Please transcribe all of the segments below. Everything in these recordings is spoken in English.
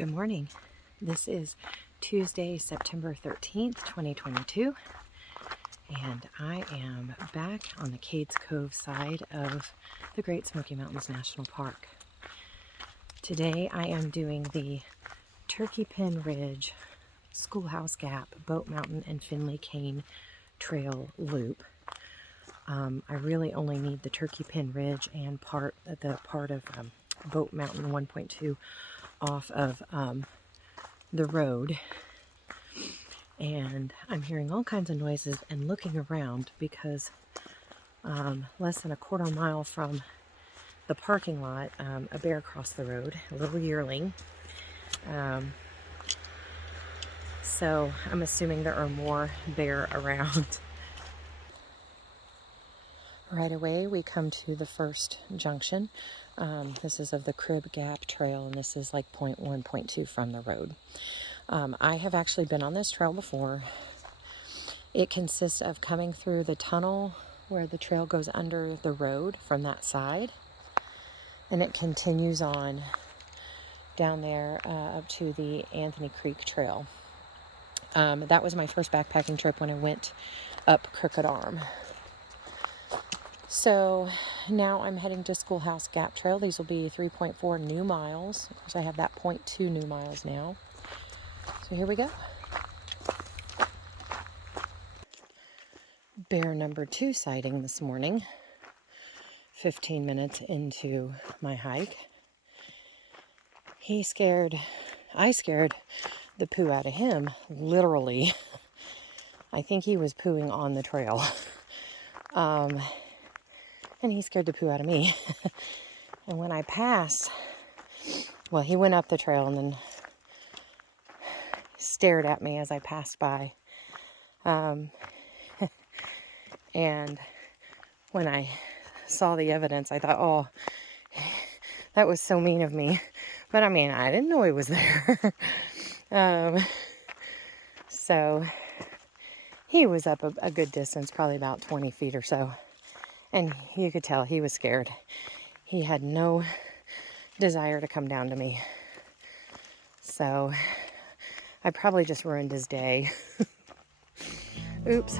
Good morning. This is Tuesday, September 13th, 2022, and I am back on the Cades Cove side of the Great Smoky Mountains National Park. Today I am doing the Turkeypen Ridge, Schoolhouse Gap, Bote Mountain, and Finley Cane Trail Loop. I really only need the Turkeypen Ridge and the part of Bote Mountain 1.2 off of the road, and I'm hearing all kinds of noises and looking around because less than a quarter mile from the parking lot, a bear crossed the road, a little yearling. So I'm assuming there are more bear around. Right away we come to the first junction. This is of the Crib Gap Trail, and this is like 0.1, 0.2 from the road. I have actually been on this trail before. It consists of coming through the tunnel where the trail goes under the road from that side, and it continues on down there up to the Anthony Creek Trail. That was my first backpacking trip when I went up Crooked Arm. So now I'm heading to Schoolhouse Gap Trail. These will be 3.4 new miles. Of course, I have that 0.2 new miles now. So here we go. Bear number 2 sighting this morning, 15 minutes into my hike. I scared the poo out of him, literally. I think he was pooing on the trail. And he scared the poo out of me. And when I passed, well, he went up the trail and then stared at me as I passed by. And when I saw the evidence, I thought, oh, that was so mean of me. But I mean, I didn't know he was there. So he was up a good distance, probably about 20 feet or so. And you could tell he was scared. He had no desire to come down to me. So I probably just ruined his day. Oops.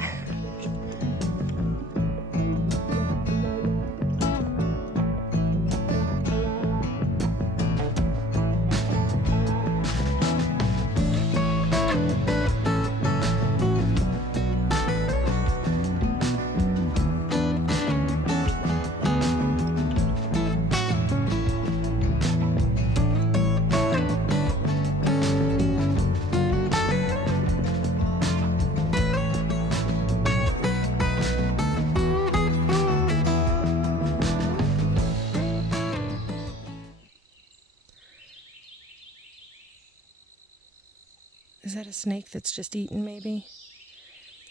Is that a snake that's just eaten, maybe?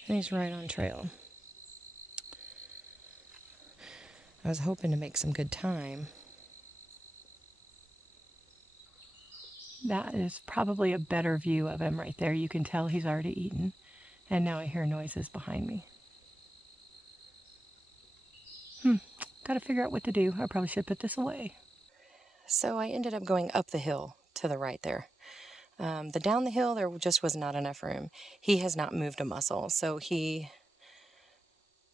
And he's right on trail. I was hoping to make some good time. That is probably a better view of him right there. You can tell he's already eaten. And now I hear noises behind me. Gotta figure out what to do. I probably should put this away. So I ended up going up the hill to the right there. Down the hill, there just was not enough room. He has not moved a muscle, so he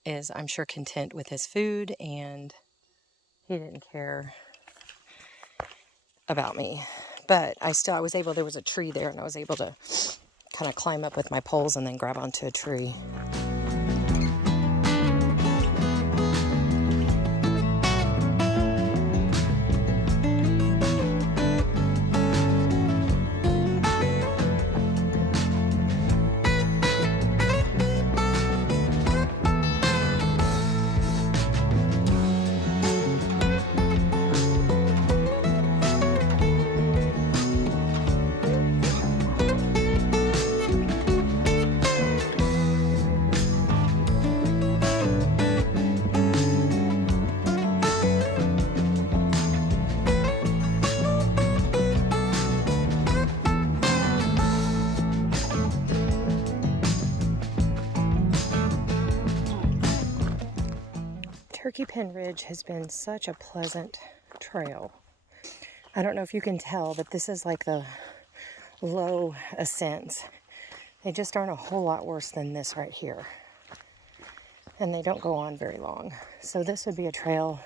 is, I'm sure, content with his food, and he didn't care about me. But I was able, there was a tree there, and I was able to kind of climb up with my poles and then grab onto a tree. Turkeypen Ridge has been such a pleasant trail. I don't know if you can tell, but this is like the low ascents. They just aren't a whole lot worse than this right here. And they don't go on very long. So this would be a trail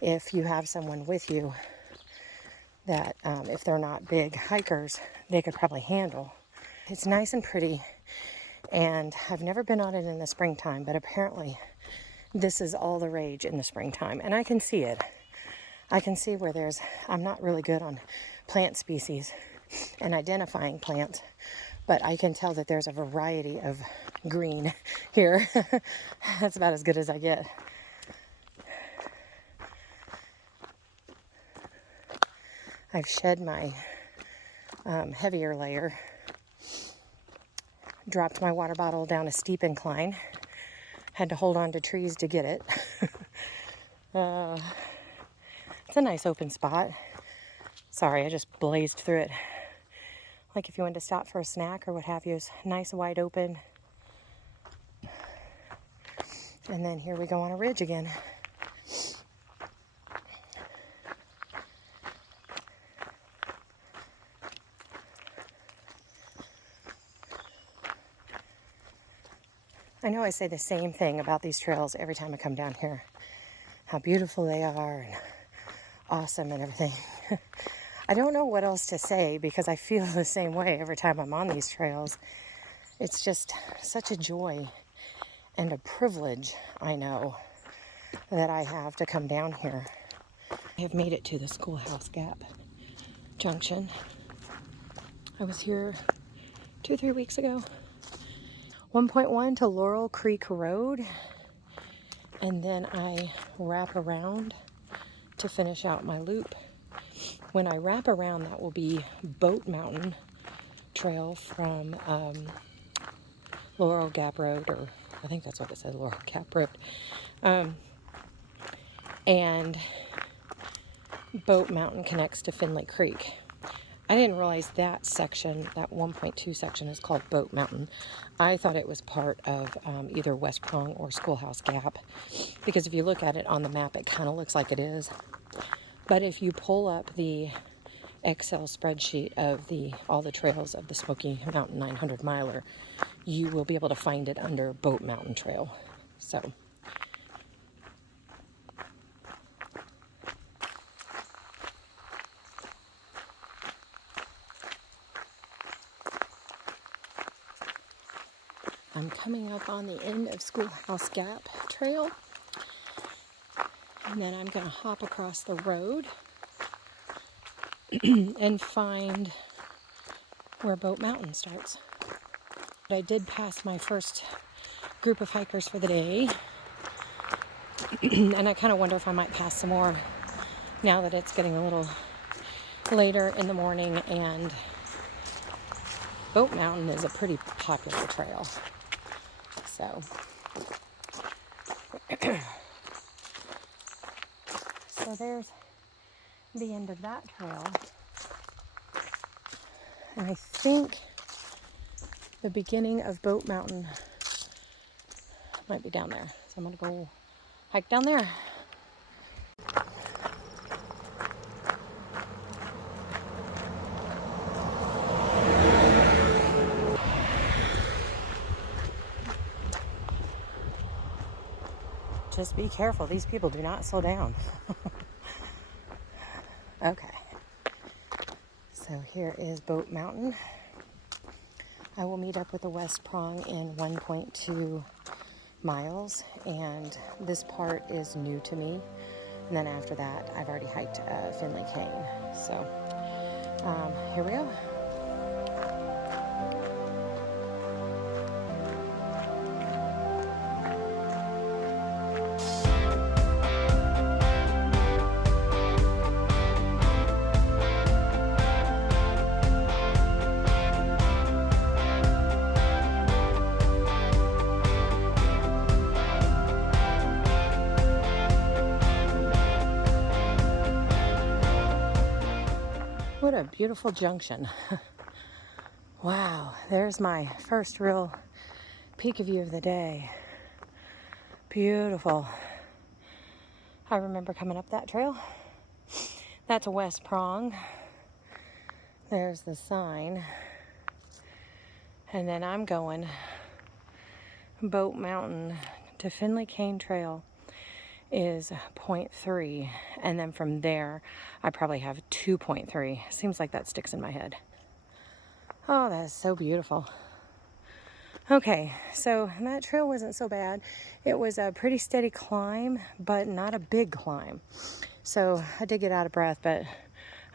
if you have someone with you that if they're not big hikers, they could probably handle. It's nice and pretty, and I've never been on it in the springtime, but apparently this is all the rage in the springtime, and I can see it. I can see where I'm not really good on plant species and identifying plants, but I can tell that there's a variety of green here. That's about as good as I get. I've shed my heavier layer, dropped my water bottle down a steep incline, had to hold on to trees to get it. It's a nice open spot. Sorry, I just blazed through it. Like if you wanted to stop for a snack or what have you, it's nice wide open. And then here we go on a ridge again. I know I say the same thing about these trails every time I come down here. How beautiful they are and awesome and everything. I don't know what else to say because I feel the same way every time I'm on these trails. It's just such a joy and a privilege, I know, that I have to come down here. I have made it to the Schoolhouse Gap Junction. I was here 2-3 weeks ago. 1.1 to Laurel Creek Road, and then I wrap around to finish out my loop. When I wrap around, that will be Bote Mountain Trail from Laurel Gap Road, or I think that's what it says, Laurel Gap Road. And Bote Mountain connects to Finley Creek. I didn't realize that section, that 1.2 section, is called Bote Mountain. I thought it was part of either West Prong or Schoolhouse Gap, because if you look at it on the map, it kind of looks like it is. But if you pull up the Excel spreadsheet of all the trails of the Smoky Mountain 900 miler, you will be able to find it under Bote Mountain Trail. So I'm coming up on the end of Schoolhouse Gap Trail, and then I'm going to hop across the road and find where Bote Mountain starts. I did pass my first group of hikers for the day, and I kind of wonder if I might pass some more now that it's getting a little later in the morning, and Bote Mountain is a pretty popular trail. So there's the end of that trail. And I think the beginning of Bote Mountain might be down there. So I'm going to go hike down there. Just be careful. These people do not slow down. Okay. So here is Bote Mountain. I will meet up with the West Prong in 1.2 miles, and this part is new to me. And then after that, I've already hiked Finley Cane. So here we go. What a beautiful junction. Wow, there's my first real peak view of the day. Beautiful. I remember coming up that trail. That's a West Prong. There's the sign. And then I'm going Bote Mountain to Finley Cane Trail is 0.3. And then from there, I probably have 2.3. Seems like that sticks in my head. Oh, that is so beautiful. Okay, so that trail wasn't so bad. It was a pretty steady climb, but not a big climb. So I did get out of breath, but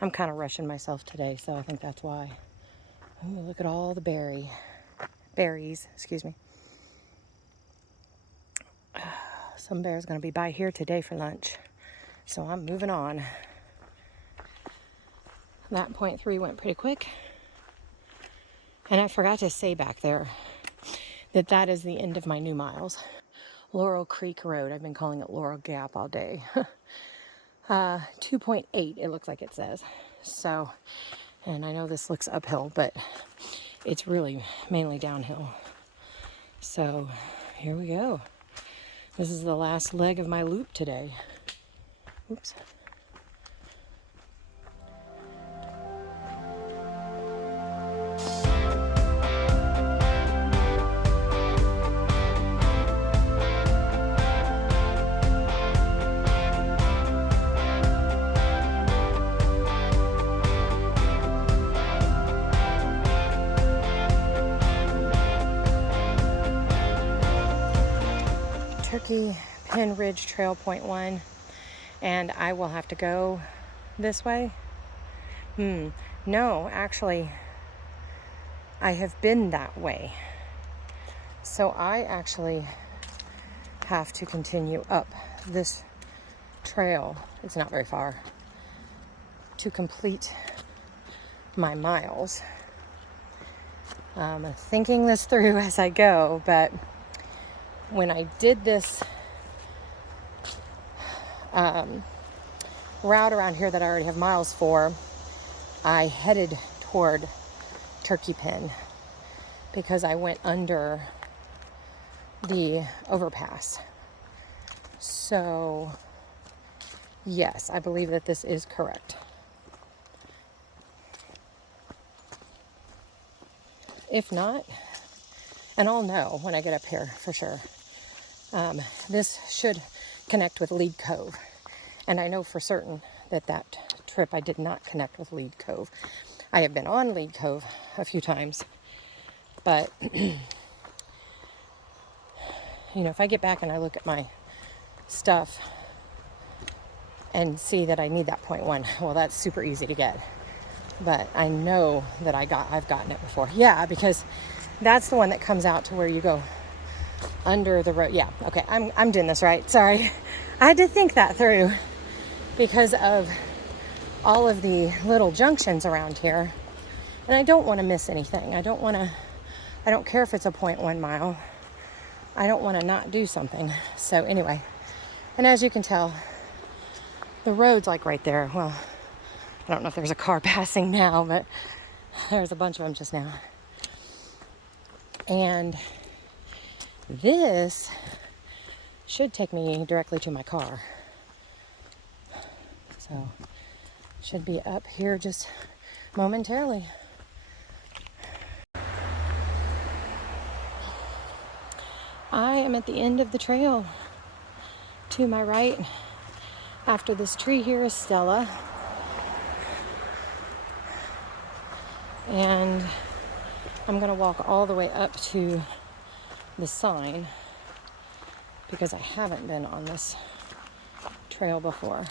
I'm kind of rushing myself today, so I think that's why. Ooh, look at all the berries, excuse me. Some bear's gonna be by here today for lunch, so I'm moving on. That 0.3 went pretty quick. And I forgot to say back there that that is the end of my new miles. Laurel Creek Road. I've been calling it Laurel Gap all day. 2.8 it looks like it says. So, and I know this looks uphill, but it's really mainly downhill. So here we go. This is the last leg of my loop today. Oops. Turkeypen Ridge Trail 0.1, and I will have to go this way. No, actually, I have been that way. So I actually have to continue up this trail. It's not very far to complete my miles. I'm thinking this through as I go, but when I did this route around here that I already have miles for, I headed toward Turkeypen because I went under the overpass. So, yes, I believe that this is correct. If not, and I'll know when I get up here for sure. This should connect with Lead Cove. And I know for certain that that trip I did not connect with Lead Cove. I have been on Lead Cove a few times. But, you know, if I get back and I look at my stuff and see that I need that 0.1, well, that's super easy to get. But I know that I've gotten it before. Yeah, because that's the one that comes out to where you go under the road. Yeah, okay, I'm doing this right. Sorry. I had to think that through because of all of the little junctions around here. And I don't want to miss anything. I don't care if it's a 0.1 mile. I don't want to not do something. So anyway, and as you can tell, the road's like right there. Well, I don't know if there's a car passing now, but there's a bunch of them just now. And this should take me directly to my car. So, should be up here just momentarily. I am at the end of the trail. To my right, after this tree here, is Stella. And I'm going to walk all the way up to the sign because I haven't been on this trail before.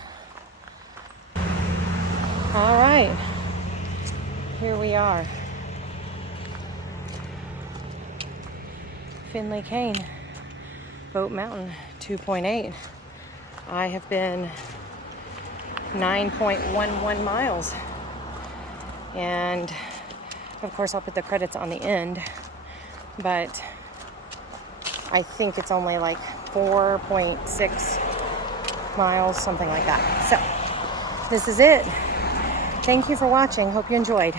All right, here we are. Finley Cane, Bote Mountain 2.8. I have been 9.11 miles. And of course, I'll put the credits on the end, but I think it's only like 4.6 miles, something like that. So, this is it. Thank you for watching. Hope you enjoyed.